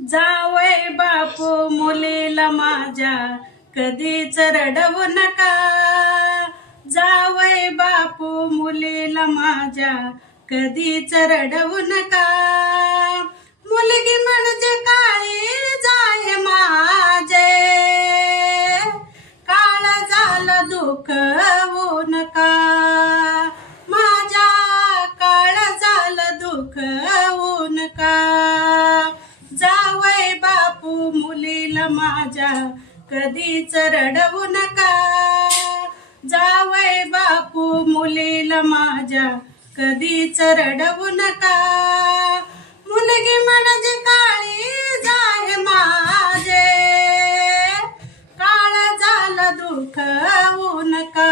जावय बापू मुलीला माझ्या कधीच रडवू नका. जावय बापू मुलीला माझ्या कधीच रडवू नका. माझ्या. कधीच रडवू नका. जावय बापू मुलीला माझ्या. कधीच रडवू नका. मुलगी म्हणजे काळी जाय माझे. काळ झालं दुःख होऊ नका.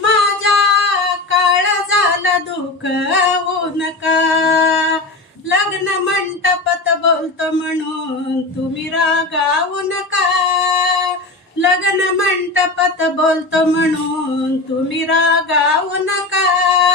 माझ्या काळ झालं दुःख होऊ नका. लग्न मंडपात बोलतो म्हणून तुम्ही रागा. मंडपात बोलतो म्हणून तुम्ही रागावू नका.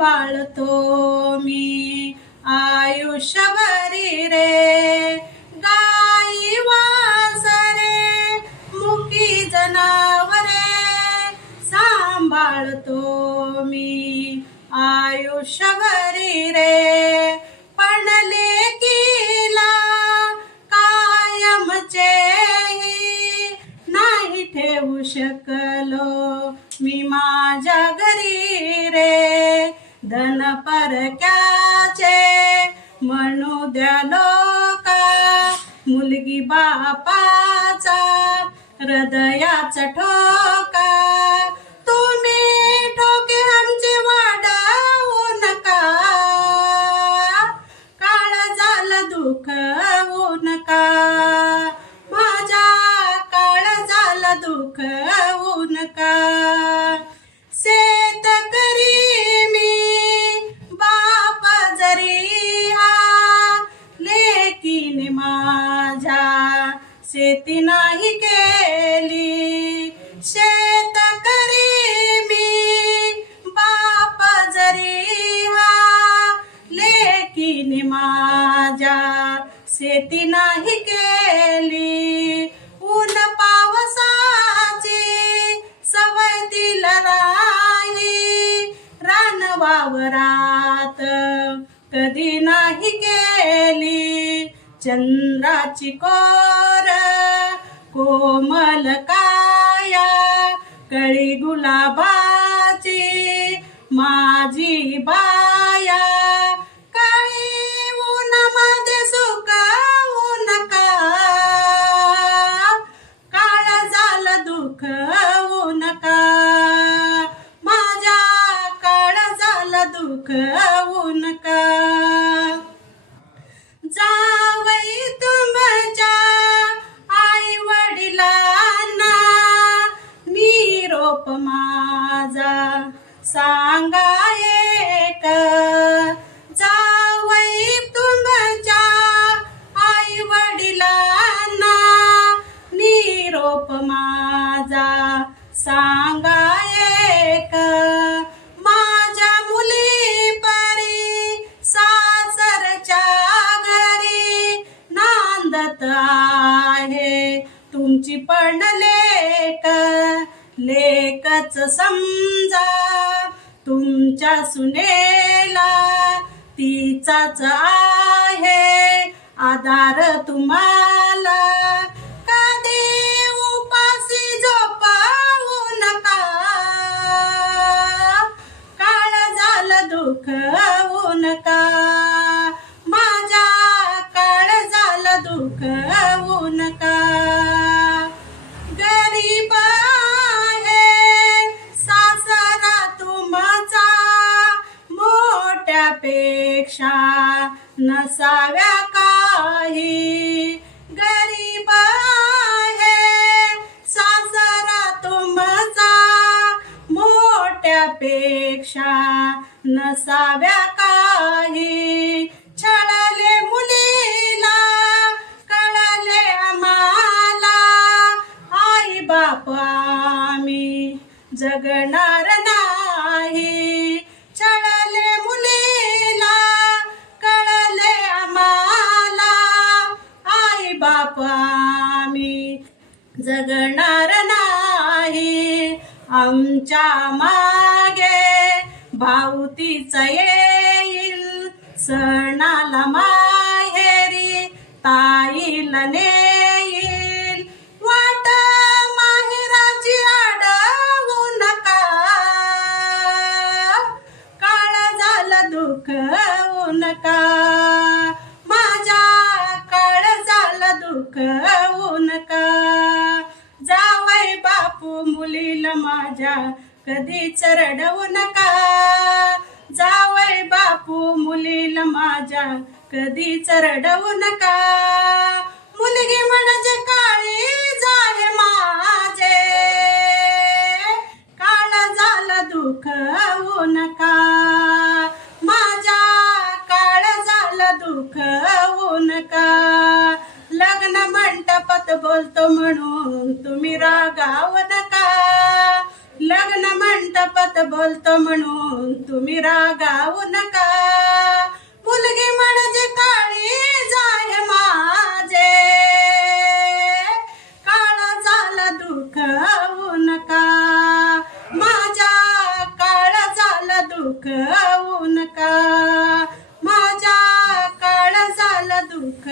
सांभाळतो मी. आयुष्यभरी रे गाई वासरे मुकी जनावरे सांभाळतो मी. आयुष्यभरी रे पण लेकीला कायमचे नाही ठेवू शकलो मी माझ्या घरी रे. धन परक्याचे म्हणू द्या लोका मुलगी बापाचा हृदयाचा ठोका. तुम्ही ठोके आमचे वाढवू नका. काळ झालं दुःख होऊ नका. माझ्या काळ झालं दुःख होऊ नका. माझ्या शेती नाही केली. शेत करी मी बाप जरी हा लेकीने माझ्या शेती नाही केली. ऊन पावसाची सवय तिला राही रान वावरात कधी नाही केली. चंद्राची कोर कोमल काया कळी गुलाबाची माझी बाया. काळी उन्हामध्ये सुकावू नका काळ झालं दुःख होऊ नका माझ्या काळ झालं दुःख होऊ नका माझा. सांगा एक जावई तुमच्या आई वडिलांना निरोप माझा. सांगा एक माझ्या मुली परी सासरच्या घरी नांदत आहे. तुमची पण लेक लेकच समजा तुमच्या सुनेला तिचाच आहे आधार तुम्हाला. कधी उपाशी झोपावू नका? काळ झालं दुःख होऊ नका? माझ्या काळ झालं दुःख होऊ नका? गरीब अपेक्षा नसाव्या काही गरीब आहे. सासरा तुमचा मोठ्यापेक्षा नसाव्या जगणार नाही. आमच्या मागे भाऊतीच येईल. सणाला माहेरी ताईला नेईल. वाट माहेराची अडवू नका. काळ झालं दुखवू नका. बापू माझ्या. कधीच रडवू नका. जावई बापू मुलीला माझ्या. कधीच रडवू नका. मुलगी म्हणजे काळी झाले माझे. काळ झाला दुःख होऊ नका. माझ्या काळ झाला दुःख होऊ नका. लग्न मंडपात बोलतो म्हणून तुम्ही रागाव नका मंडपात बोलतो म्हणून तुम्ही रागावू नका. मुलगी म्हणजे काळी जाय माझे. काळा झाला दुखवू नका. माझ्या काळा झाला दुखवू नका. माझ्या काळा झाला दुःख